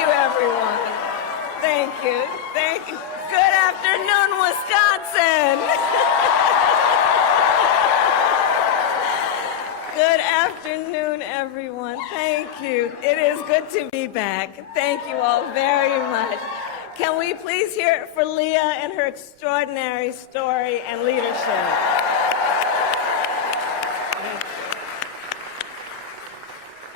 you, everyone. Thank you. Thank you. Good afternoon, Wisconsin. Good afternoon, everyone. Thank you. It is good to be back. Thank you all very much. Can we please hear it for Leah and her extraordinary story and leadership?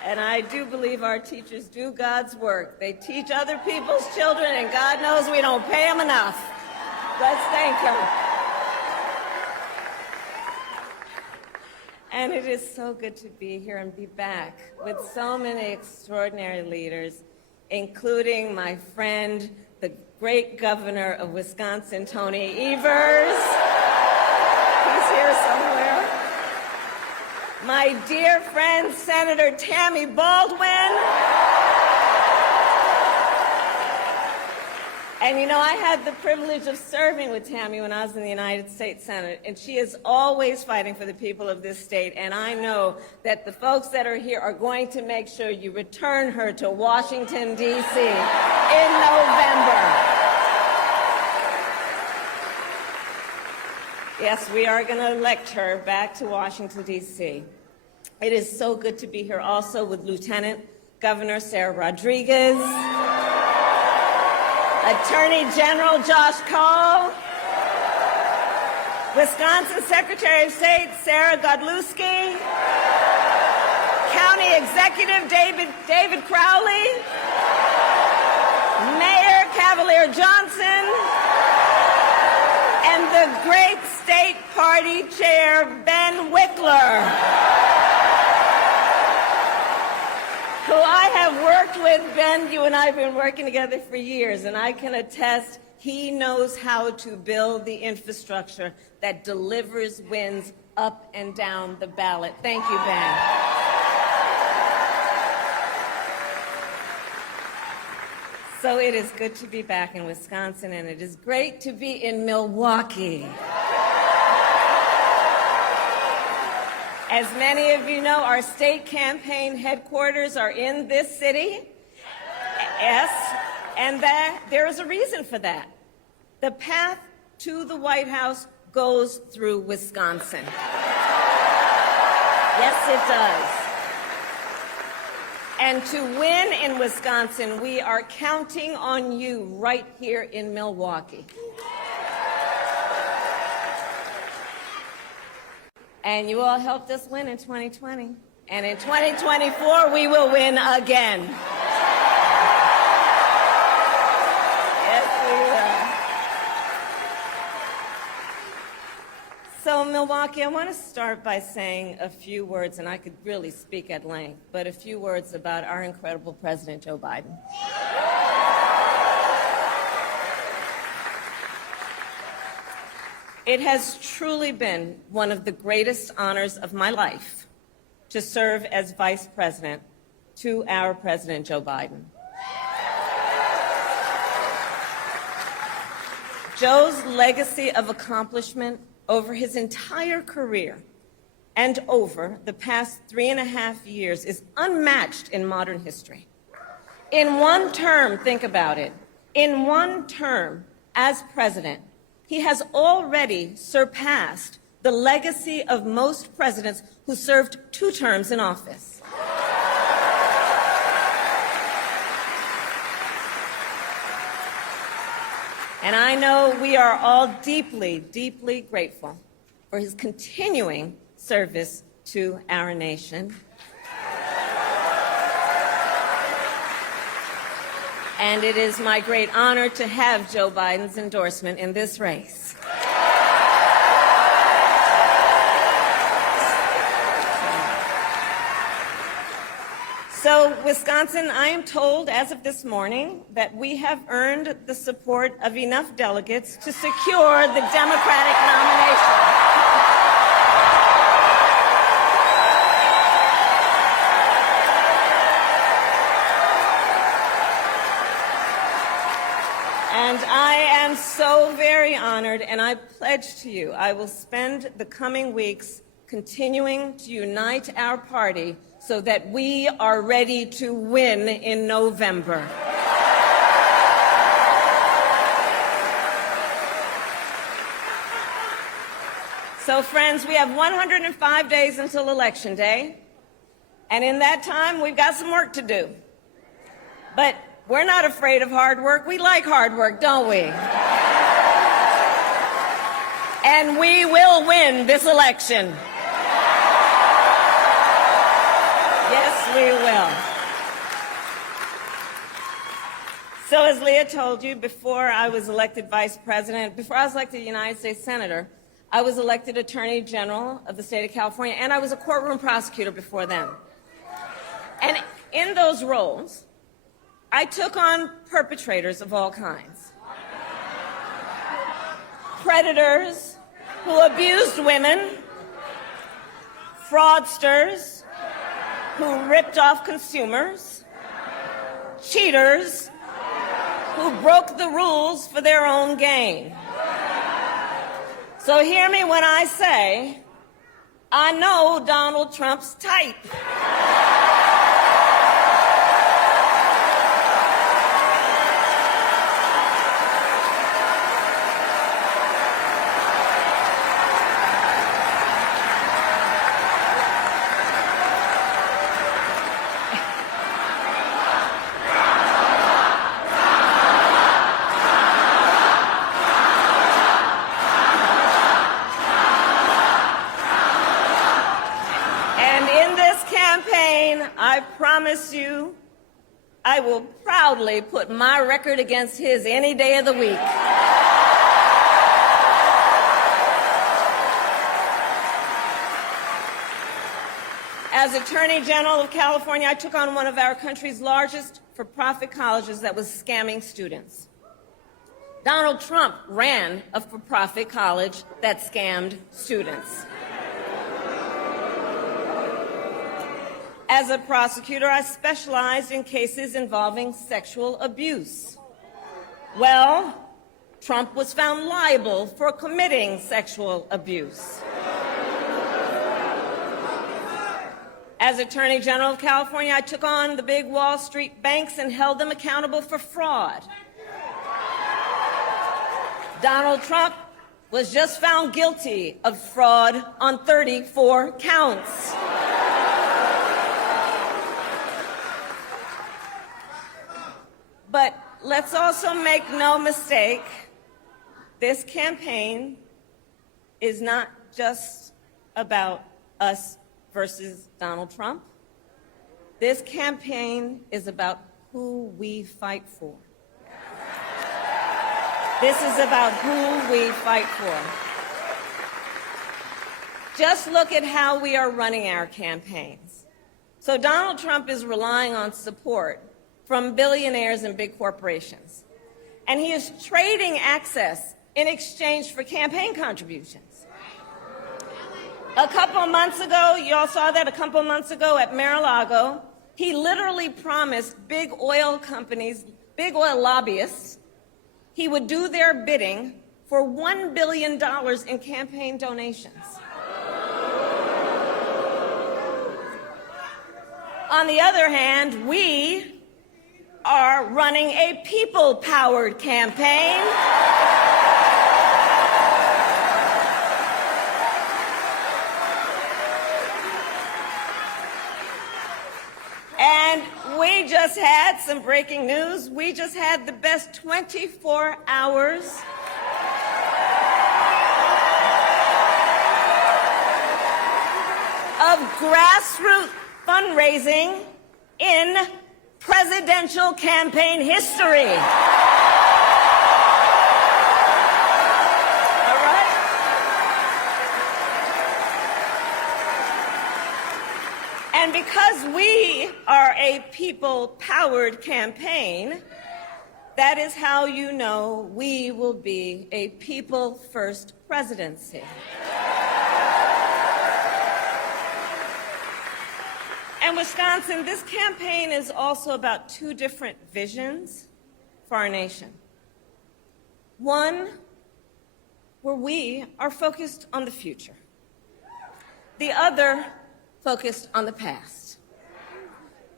And I do believe our teachers do God's work. They teach other people's children, and God knows we don't pay them enough. Let's thank them. And it is so good to be here and be back with so many extraordinary leaders, including my friend, the great governor of Wisconsin, Tony Evers. He's here somewhere. My dear friend, Senator Tammy Baldwin. And you know, I had the privilege of serving with Tammy when I was in the United States Senate, and she is always fighting for the people of this state, and I know that the folks that are here are going to make sure you return her to Washington, D.C. in November. Yes, we are going to elect her back to Washington, D.C. It is so good to be here also with Lieutenant Governor Sarah Rodriguez, Attorney General Josh Kaul, Wisconsin Secretary of State Sarah Godlewski, County Executive David Crowley, Mayor Cavalier Johnson, and the great State Party Chair Ben Wickler, who I have worked with. Ben, you and I have been working together for years, and I can attest he knows how to build the infrastructure that delivers wins up and down the ballot. Thank you, Ben. So it is good to be back in Wisconsin, and it is great to be in Milwaukee. As many of you know, our state campaign headquarters are in this city. Yes, and there is a reason for that. The path to the White House goes through Wisconsin. Yes, it does. And to win in Wisconsin, we are counting on you right here in Milwaukee. And you all helped us win in 2020. And in 2024, we will win again. Yes, we will. So, Milwaukee, I want to start by saying a few words, and I could really speak at length, but a few words about our incredible President Joe Biden. It has truly been one of the greatest honors of my life to serve as Vice President to our President Joe Biden. Joe's legacy of accomplishment over his entire career and over the past 3.5 years is unmatched in modern history. In one term, think about it, in one term as president, he has already surpassed the legacy of most presidents who served 2 terms in office. And I know we are all deeply, deeply grateful for his continuing service to our nation. And it is my great honor to have Joe Biden's endorsement in this race. So, Wisconsin, I am told as of this morning that we have earned the support of enough delegates to secure the Democratic nomination. And I am so very honored, and I pledge to you I will spend the coming weeks continuing to unite our party so that we are ready to win in November. So, friends, we have 105 days until Election Day, and in that time, we've got some work to do. But we're not afraid of hard work. We like hard work, don't we? And we will win this election. Yes, we will. So as Leah told you, before I was elected vice president, before I was elected United States Senator, I was elected Attorney General of the state of California, and I was a courtroom prosecutor before then. And in those roles, I took on perpetrators of all kinds. Predators who abused women, fraudsters who ripped off consumers, cheaters who broke the rules for their own gain. So hear me when I say, I know Donald Trump's type. I promise you, I will proudly put my record against his any day of the week. As Attorney General of California, I took on one of our country's largest for-profit colleges that was scamming students. Donald Trump ran a for-profit college that scammed students. As a prosecutor, I specialized in cases involving sexual abuse. Well, Trump was found liable for committing sexual abuse. As Attorney General of California, I took on the big Wall Street banks and held them accountable for fraud. Donald Trump was just found guilty of fraud on 34 counts. But let's also make no mistake, this campaign is not just about us versus Donald Trump. This campaign is about who we fight for. This is about who we fight for. Just look at how we are running our campaigns. So Donald Trump is relying on support from billionaires and big corporations. And he is trading access in exchange for campaign contributions. A couple of months ago, you all saw that a couple of months ago at Mar-a-Lago, he literally promised big oil companies, big oil lobbyists, he would do their bidding for $1 billion in campaign donations. On the other hand, we are running a people-powered campaign. And we just had some breaking news. We just had the best 24 hours of grassroots fundraising in presidential campaign history. All right? And because we are a people-powered campaign, that is how you know we will be a people-first presidency. And Wisconsin, this campaign is also about two different visions for our nation. One, where we are focused on the future. The other, focused on the past.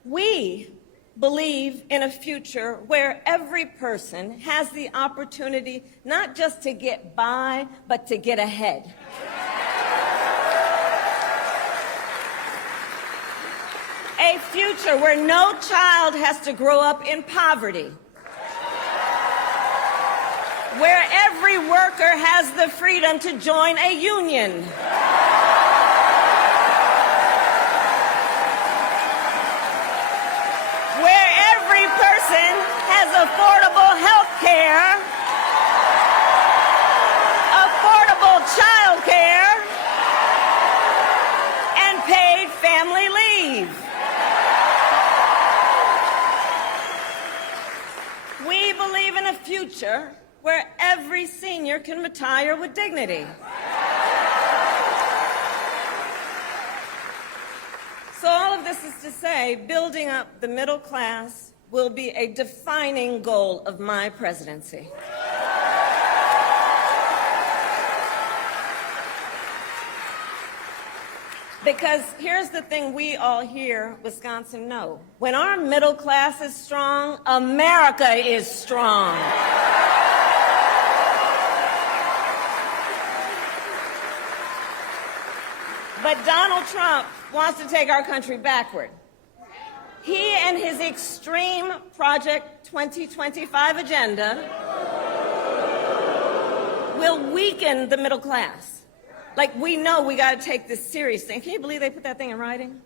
We believe in a future where every person has the opportunity not just to get by, but to get ahead. A future where no child has to grow up in poverty. Where every worker has the freedom to join a union. Where every person has affordable health care, affordable child care, and paid family leave. We believe in a future where every senior can retire with dignity. So all of this is to say, building up the middle class will be a defining goal of my presidency. Because here's the thing we all here, Wisconsin, know. When our middle class is strong, America is strong. But Donald Trump wants to take our country backward. He and his extreme Project 2025 agenda will weaken the middle class. Like, we know we got to take this seriously. Can you believe they put that thing in writing?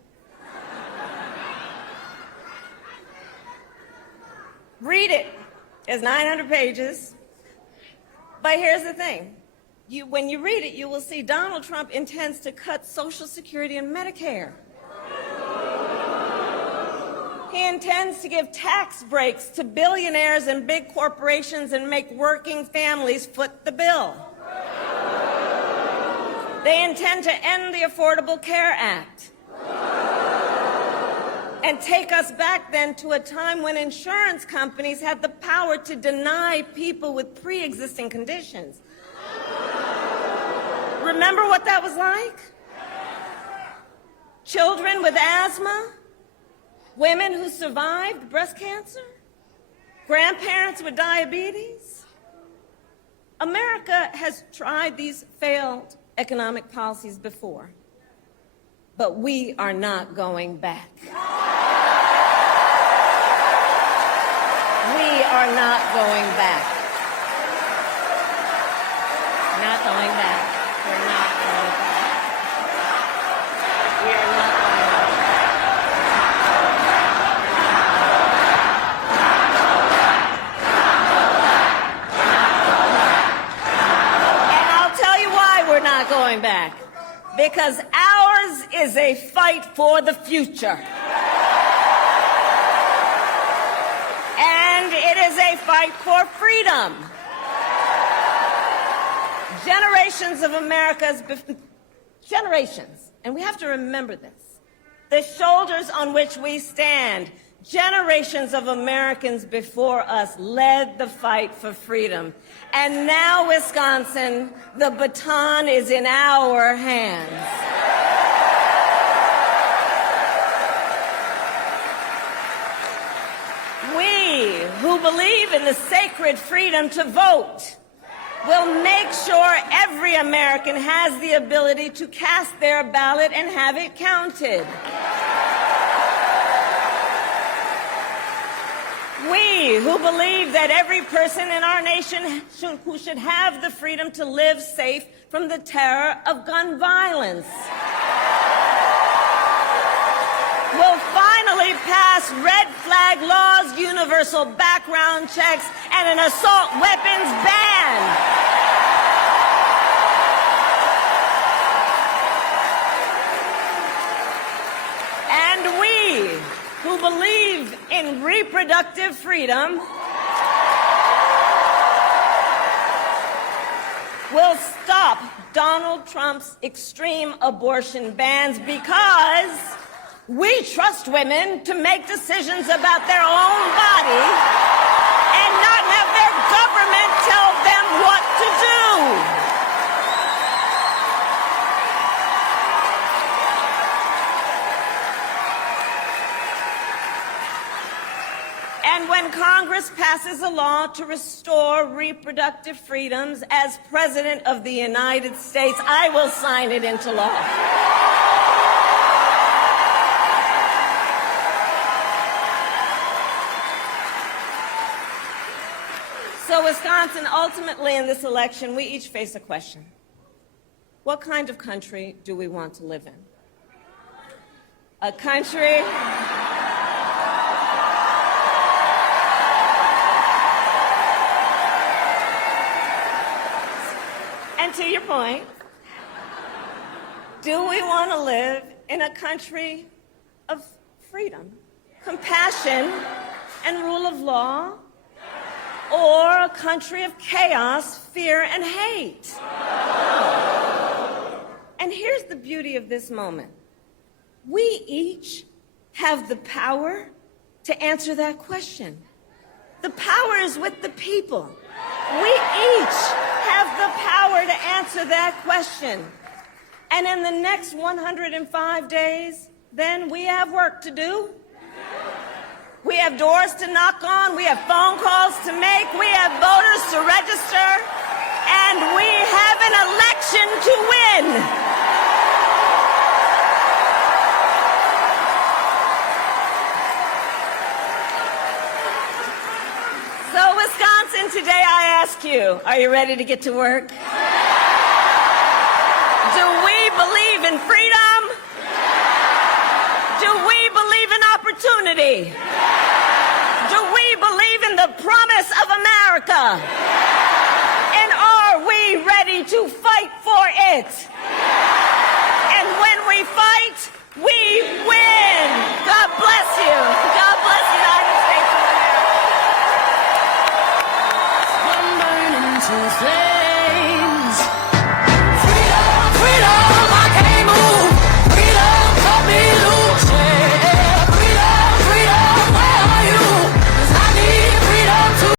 Read it. It's 900 pages. But here's the thing. When you read it, you will see Donald Trump intends to cut Social Security and Medicare. He intends to give tax breaks to billionaires and big corporations and make working families foot the bill. They intend to end the Affordable Care Act and take us back then to a time when insurance companies had the power to deny people with pre-existing conditions. Remember what that was like? Children with asthma, women who survived breast cancer, grandparents with diabetes. America has tried these failed economic policies before, but we are not going back. We are not going back. Not going back. We're not going back. We are not going back. And I'll tell you why we're not going back. Because ours is a fight for the future. And it is a fight for freedom. Generations of America's, generations, and we have to remember this, the shoulders on which we stand, generations of Americans before us led the fight for freedom. And now, Wisconsin, the baton is in our hands. We, who believe in the sacred freedom to vote, will make sure every American has the ability to cast their ballot and have it counted. We, who believe that every person in our nation who should have the freedom to live safe from the terror of gun violence, will finally pass red flag laws, universal background checks, and an assault weapons ban. And we, who believe in reproductive freedom, will stop Donald Trump's extreme abortion bans because we trust women to make decisions about their own body and not have their government tell them what to do. And when Congress passes a law to restore reproductive freedoms, as President of the United States, I will sign it into law. So, Wisconsin, ultimately in this election, we each face a question. What kind of country do we want to live in? A country... And to your point, do we want to live in a country of freedom, compassion, and rule of law, or a country of chaos, fear, and hate? And here's the beauty of this moment. We each have the power to answer that question. The power is with the people. We each have the power to answer that question. And in the next 105 days, then we have work to do. We have doors to knock on. We have phone calls to make. We have voters to register. And we have an election to win. So, Wisconsin, today I ask you, are you ready to get to work? Do we believe in freedom? Do we believe in opportunity? Do we believe in the promise of America? And are we ready to fight for it? And when we fight, we win. God bless you.